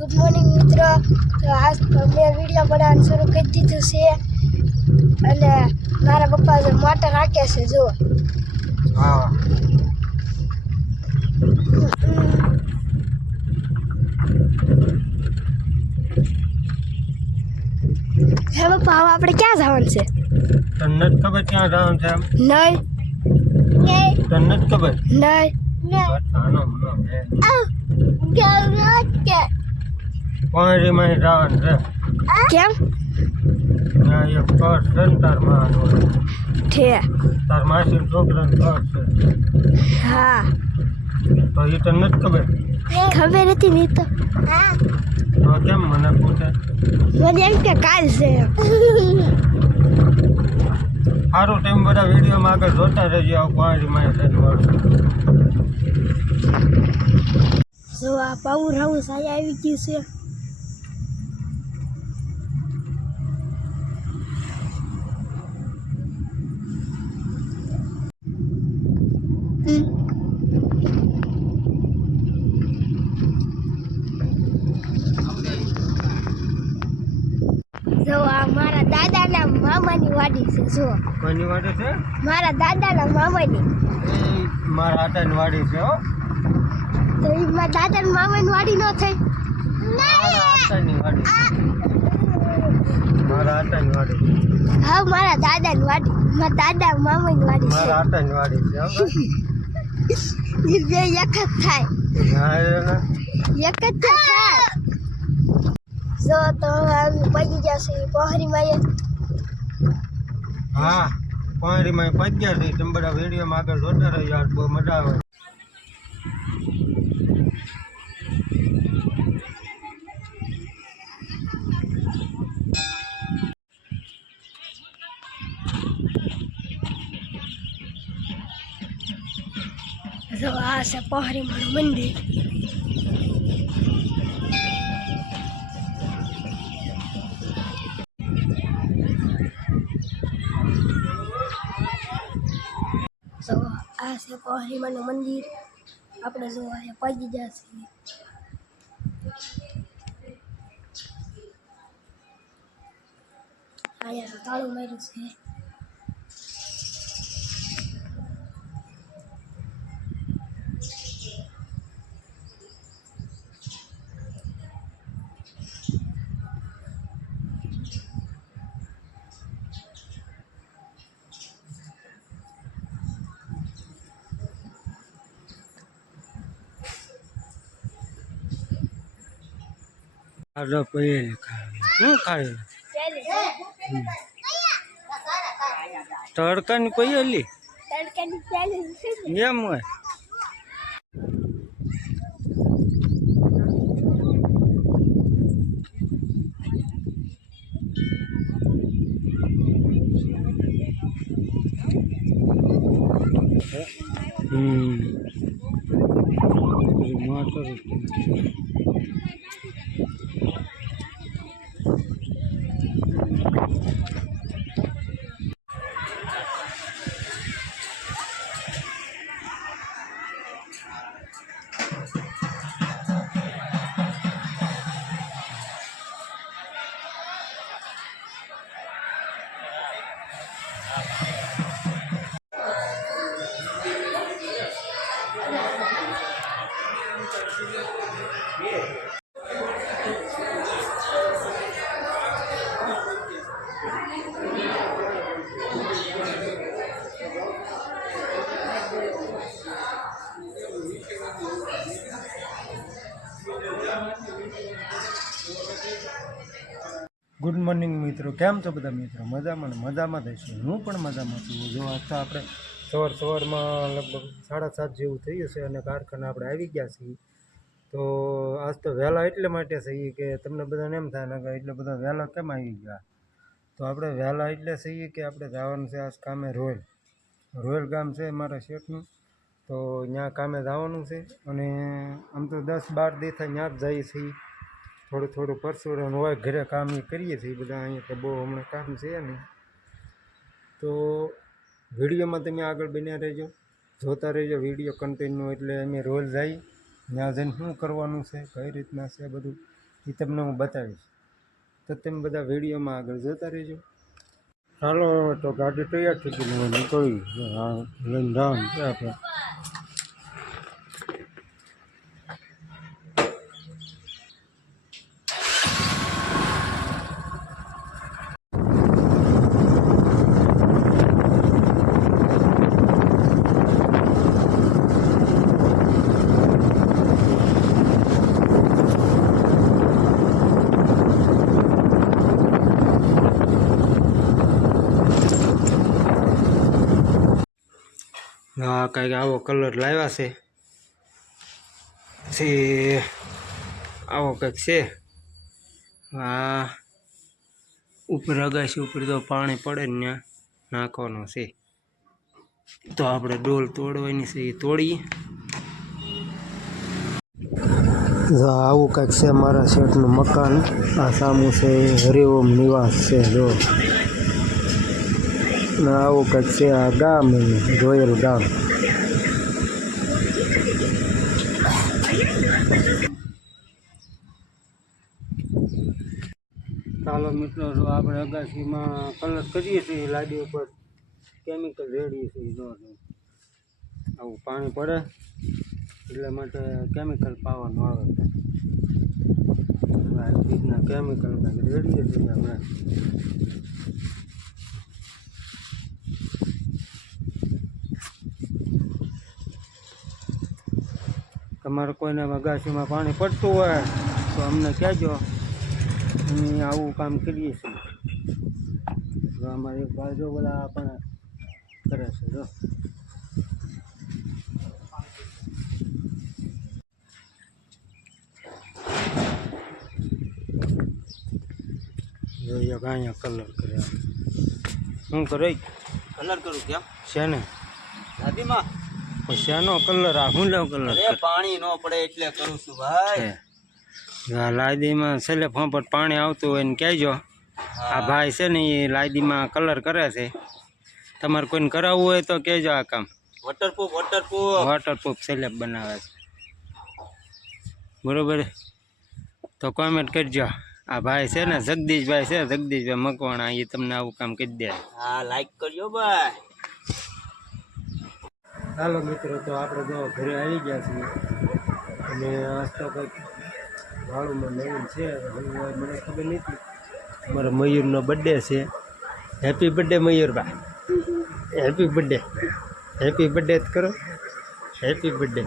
Good morning મિત્રો તો આજ તો મેં વીડિયો બનાવવાનું શરૂ કરી દીધું છે અને મારા પપ્પા જે મોટર રાખે છે જો હા હે પપ્પા હવે આપણે ક્યાં જવાનું છે તને નથી ખબર ક્યાં જવાનું છે એમ નહીં તને નથી ખબર નહીં આનો મનો હે પાણીમાં જવાનું છે. કેમ? ત્યાં એક ઘર છે ને તાર માનું. છે. તાર માસી છોકરાનું ઘર છે. હા. તો એ તને નથી ખબર? ખબર હતી નહીં તો. તો કેમ મને પૂછે? મને એમ કે કાલ છે. સારું ટાઈમ બધા વિડીયોમાં આગળ જોતા રહેજો આ પાણીમાં મળશે જો આ પાઉર હાઉસ અહીંયા આવી ગયું છે જો આ મારા દાદાના મામાની વાડી છે જો. કોની વાડી છે? મારા દાદાના મામાની. મારા આટાની વાડી છે હો. તો એ મારા દાદાના મામાની વાડી ન થઈ. મારા આટાની વાડી. મારા આટાની વાડી. હા મારા દાદાની વાડી. મારા દાદા મામાની વાડી મારા આટાની વાડી છે એ બે એક જ થાય. એક જ થાય. જો તો પડી જશે પહોરી માં હા, પાણીમાં પગ્યા છે તમે બધા વિડીયોમાં આગળ જોતા રહી યાર, બહુ મજા આવે. આ છે પહોરીમાનું મંદિર. છે પહોરીમાનું મંદિર આપણે જો અહીંયા પગી જશે અહીંયા તો તાળું માર્યું છે. પૈયે ખાય શું ખાય તડકાની છે એમ હોય. હમ. મોટર ગુડ મોર્નિંગ મિત્રો, કેમ છો બધા મિત્રો? મજામાં મજામાં થઈશું હું પણ મજામાં છું. જો આજ આપણે સવાર સવારમાં લગભગ સાડા સાત જેવું થયું છે અને કારખાના આપણે આવી ગયા છીએ. તો આજ તો વહેલા એટલે માટે છીએ કે તમને બધાને એમ થાય ને કે એટલે બધા વહેલા કેમ આવી ગયા? તો આપણે વહેલા એટલે છીએ કે આપણે જવાનું છે આજ કામે રોયલ. રોયલ ગામ છે મારા શેઠનું. તો ત્યાં કામે જવાનું છે અને આમ તો દસ બાર દી ત્યાં જ જઈએ છીએ. થોડું થોડું પરસુરણ હોય, ઘરે કામ કરીએ છીએ બધા અહીંયા તો બહુ હમણાં કામ છે નહીં. તો વિડીયોમાં તમે આગળ બન્યા રહેજો, જોતા રહેજો વીડિયો કન્ટિન્યુ એટલે અમે રોલ જઈ ત્યાં જઈને શું કરવાનું છે, કઈ રીતના છે બધું એ તમને હું બતાવીશ. તો તમે બધા વિડીયોમાં આગળ જોતા રહેજો. હાલો તો ગાડી તૈયાર થઈ ગઈ નીકળી લઈને જવાનું આપણે હા કાંઈક આવો કલર લાવ્યા છે. પછી આવો કંઈક છે. આ ઉપર અગાસી ઉપર તો પાણી પડે ને ત્યાં નાખવાનો છે. તો આપણે ડોલ તોડવાની છે, એ તોડીએ. આવું કંઈક છે મારા શેઠનું મકાન. આ સામું છે, હરિઓમ નિવાસ છે, જો. ને આવું કંઈક છે આ ગામ રોયલ ગામ ચાલો મિત્રો, જો આપણે અગાસીમાં કલર કરીએ છીએ લાદી ઉપર કેમિકલ રેડીએ છીએ, જો. આવું પાણી પડે, એટલા માટે કેમિકલ પાવાનું આવે. રીતના કેમિકલ રેડીએ છીએ આપણે. તમારે કોઈને અગાસીમાં પાણી પડતું હોય તો અમને કહેજો. અમે આવું કામ કરીએ છીએ. અમારી એક બાજુ બધા પણ કરે છે જો. જોઈએ અહીંયા કલર કર્યા. શું કરે? કલર કરું કેમ? છે ને? પણ શેનો કલર આ શું લેવ કલર પાણી ન પડે એટલે કરું છું ભાઈ. લાદીમાં છેલ્લે ફોંપટ પાણી આવતું હોય ને કહેજો. આ ભાઈ છે ને એ લાદીમાં કલર કરે છે. તમારે કોઈને કરાવવું હોય તો કહેજો આ કામ. વોટરપ્રૂફ વોટરપ્રૂફ વોટરપ્રૂફ સ્લેબ બનાવે છે. બરોબર? તો કોમેન્ટ કરજો. આ ભાઈ છે ને જગદીશભાઈ છે જગદીશભાઈ મકવાણા એ તમને આવું કામ કરી દે. હા લાઈક કરજો ભાઈ. ચાલો મિત્રો, તો આપણે જો ઘરે આવી ગયા છીએ. અને આજ તો કંઈક ભાડુંમાં નવીન છે. મને ખબર નથી. મારા મયુરનો બર્થડે છે. હેપી બર્થડે મયુરભાઈ હેપી બર્થડે હેપી બર્થડે જ કરો. હેપી બર્થડે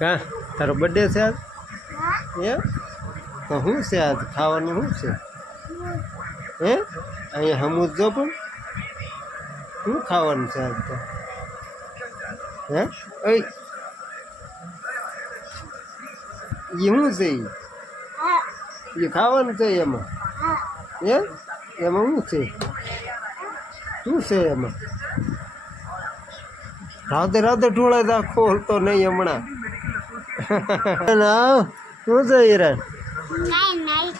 કા તારો બર્થડે છે આજ? એ તો શું છે આજ? ખાવાનું શું છે? હે? અહીંયા હમુજ જો પણ? શું ખાવાનું છે આજ તો? હે એ શું છે? એ ખાવાનું છે એમાં હે એમાં શું છે શું છે એમાં રાધે રાધે ઢોળા તા ખોલતો નહીં હમણાં ના શું છે હિરણ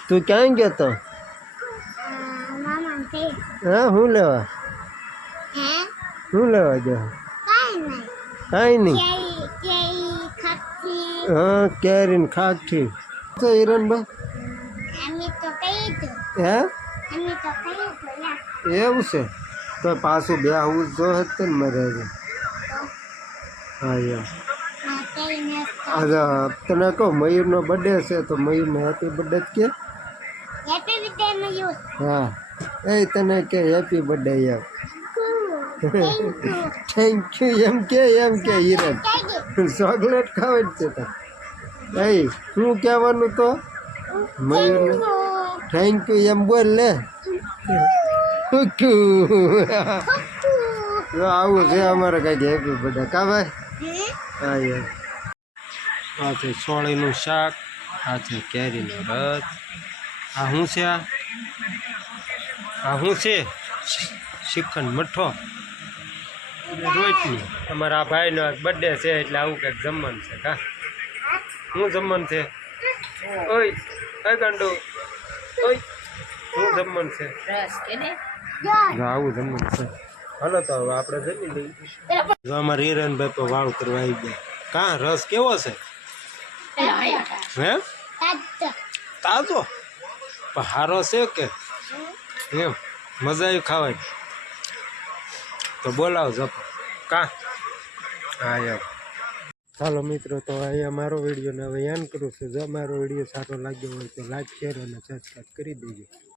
તું ક્યાં ગયો તો હા શું લેવા હે શું લેવા ગયો કાંઈ નહીં. કેરી હા કેરીન તો હિરણભાઈ અમે તો દઉં હે? એવું છે? તો પાછું બે આવું જો હતો ને મારે હા એમ હા તને કહો મયુરનો બર્થડે છે તો મયુરને હેપી બર્થડે કે? Happy birthday Mayur. હા. એ તને કે હેપી બર્થડે એમ થેન્ક યુ એમ કે એમ કે હિરન ચોકલેટ ખાવે જ છે તો. એ શું કહેવાનું તો? મયુરને થેન્ક યુ એમ બોલ લે. આવું છે અમારે કાંઈક હેપી બર્થડે કા ભાઈ? હા યાર આ છે સોળીનું શાક, આ છે કેરીનો રસ. આ શું છે આ? આ શું છે? શ્રીખંડ મઠો. અમારા આ ભાઈનો બર્થડે છે એટલે આવું કંઈક જમવાનું છે કા? શું જમવાનું છે? ઓય ઓય ગાંડો. ઓય હું જમવાનું છે? આવું જમવાનું છે. હાલો તો હવે આપણે જમી લઈએ. જો અમારે હિરણભાઈ તો વાળ કરવા આવી ગયા. કાં રસ કેવો છે? હે? તાજો? પણ હારો છે કે? એમ મજા આવી ખાવાની. તો બોલાવો જપો. કા? હા યાર. ચાલો મિત્રો તો અહીંયા મારો વીડિયો ને હવે એન કરું છું. જો મારો વીડિયો સારો લાગ્યો હોય તો લાઈક શેર અને સબસ્ક્રાઈબ કરી દેજો.